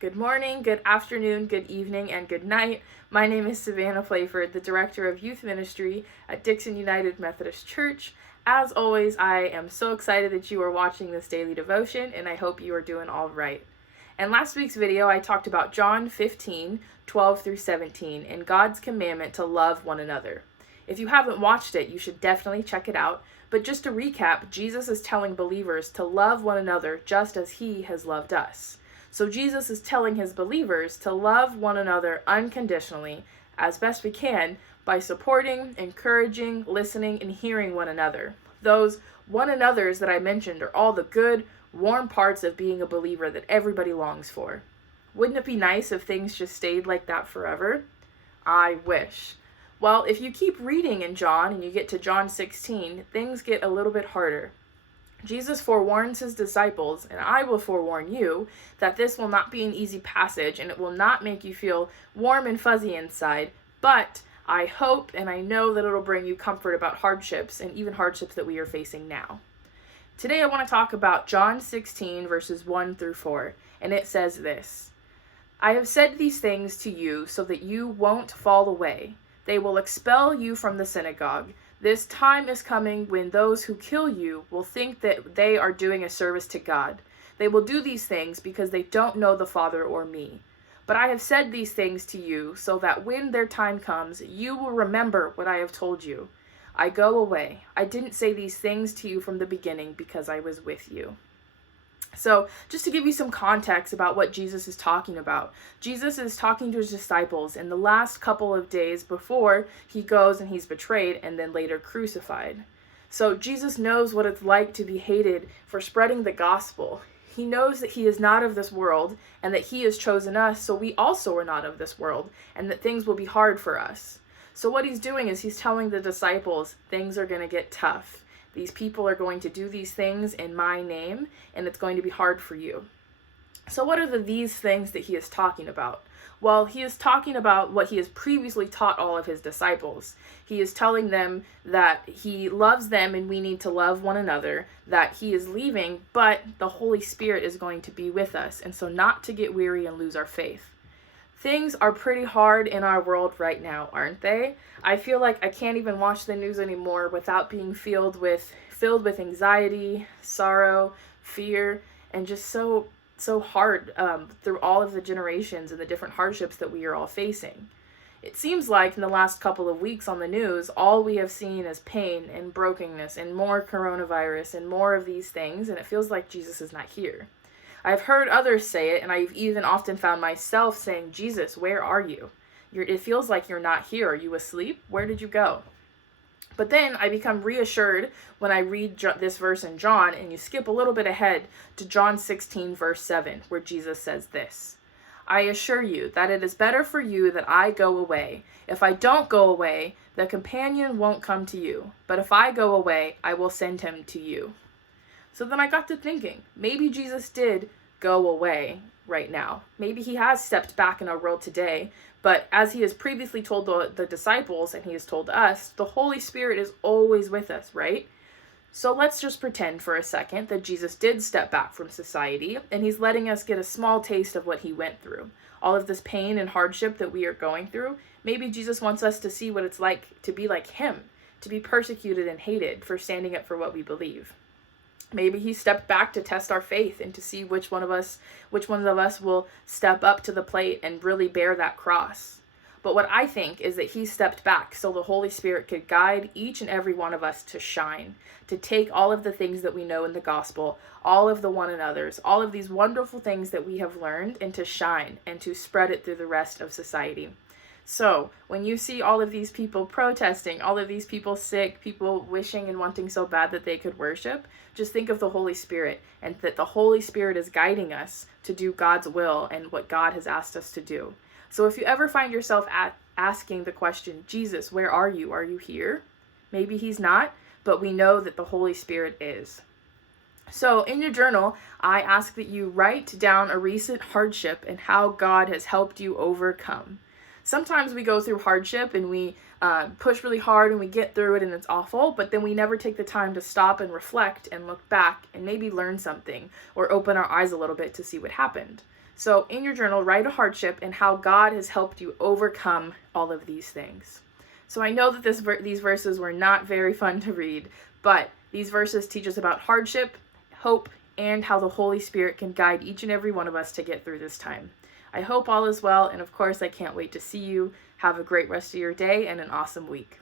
Good morning, good afternoon, good evening, and good night. My name is Savannah Playford, the Director of Youth Ministry at Dixon United Methodist Church. As always, I am so excited that you are watching this daily devotion, and I hope you are doing all right. In last week's video, I talked about John 15:12 through 17, and God's commandment to love one another. If you haven't watched it, you should definitely check it out. But just to recap, Jesus is telling believers to love one another just as he has loved us. So Jesus is telling his believers to love one another unconditionally, as best we can, by supporting, encouraging, listening, and hearing one another. Those one another's that I mentioned are all the good, warm parts of being a believer that everybody longs for. Wouldn't it be nice if things just stayed like that forever? I wish. Well, if you keep reading in John and you get to John 16, things get a little bit harder. Jesus forewarns his disciples, and I will forewarn you, that this will not be an easy passage and it will not make you feel warm and fuzzy inside, but I hope and I know that it'll bring you comfort about hardships and even hardships that we are facing now. Today I want to talk about John 16 verses 1 through 4, and it says this: I have said these things to you so that you won't fall away. They will expel you from the synagogue. This time is coming when those who kill you will think that they are doing a service to God. They will do these things because they don't know the Father or me. But I have said these things to you so that when their time comes, you will remember what I have told you. I go away. I didn't say these things to you from the beginning because I was with you. So, just to give you some context about what Jesus is talking about, Jesus is talking to his disciples in the last couple of days before he goes and he's betrayed and then later crucified. So, Jesus knows what it's like to be hated for spreading the gospel. He knows that he is not of this world and that he has chosen us, so we also are not of this world, and that things will be hard for us. So, what he's doing is he's telling the disciples things are going to get tough. These people are going to do these things in my name, and it's going to be hard for you. So what are these things that he is talking about? Well, he is talking about what he has previously taught all of his disciples. He is telling them that he loves them and we need to love one another, that he is leaving, but the Holy Spirit is going to be with us, and so not to get weary and lose our faith. Things are pretty hard in our world right now, aren't they? I feel like I can't even watch the news anymore without being filled with anxiety, sorrow, fear, and just so hard through all of the generations and the different hardships that we are all facing. It seems like in the last couple of weeks on the news, all we have seen is pain and brokenness and more coronavirus and more of these things, and it feels like Jesus is not here. I've heard others say it, and I've even often found myself saying, Jesus, where are you? It feels like you're not here. Are you asleep? Where did you go? But then I become reassured when I read this verse in John, and you skip a little bit ahead to John 16, verse 7, where Jesus says this: I assure you that it is better for you that I go away. If I don't go away, the companion won't come to you. But if I go away, I will send him to you. So then I got to thinking, maybe Jesus did go away right now. Maybe he has stepped back in our world today, but as he has previously told the disciples and he has told us, the Holy Spirit is always with us, right? So let's just pretend for a second that Jesus did step back from society and he's letting us get a small taste of what he went through. All of this pain and hardship that we are going through, maybe Jesus wants us to see what it's like to be like him, to be persecuted and hated for standing up for what we believe. Maybe he stepped back to test our faith and to see which ones of us will step up to the plate and really bear that cross. But what I think is that he stepped back so the Holy Spirit could guide each and every one of us to shine, to take all of the things that we know in the gospel, all of the one another's, all of these wonderful things that we have learned, and to shine and to spread it through the rest of society. So, when you see all of these people protesting, all of these people sick, people wishing and wanting so bad that they could worship, just think of the Holy Spirit, and that the Holy Spirit is guiding us to do God's will and what God has asked us to do. So if you ever find yourself asking the question, Jesus, where are you? Are you here? Maybe he's not, but we know that the Holy Spirit is. So in your journal, I ask that you write down a recent hardship and how God has helped you overcome. Sometimes we go through hardship and we push really hard and we get through it and it's awful, but then we never take the time to stop and reflect and look back and maybe learn something or open our eyes a little bit to see what happened. So in your journal, write a hardship and how God has helped you overcome all of these things. So I know that these verses were not very fun to read, but these verses teach us about hardship, hope, and how the Holy Spirit can guide each and every one of us to get through this time. I hope all is well, and of course I can't wait to see you. Have a great rest of your day and an awesome week.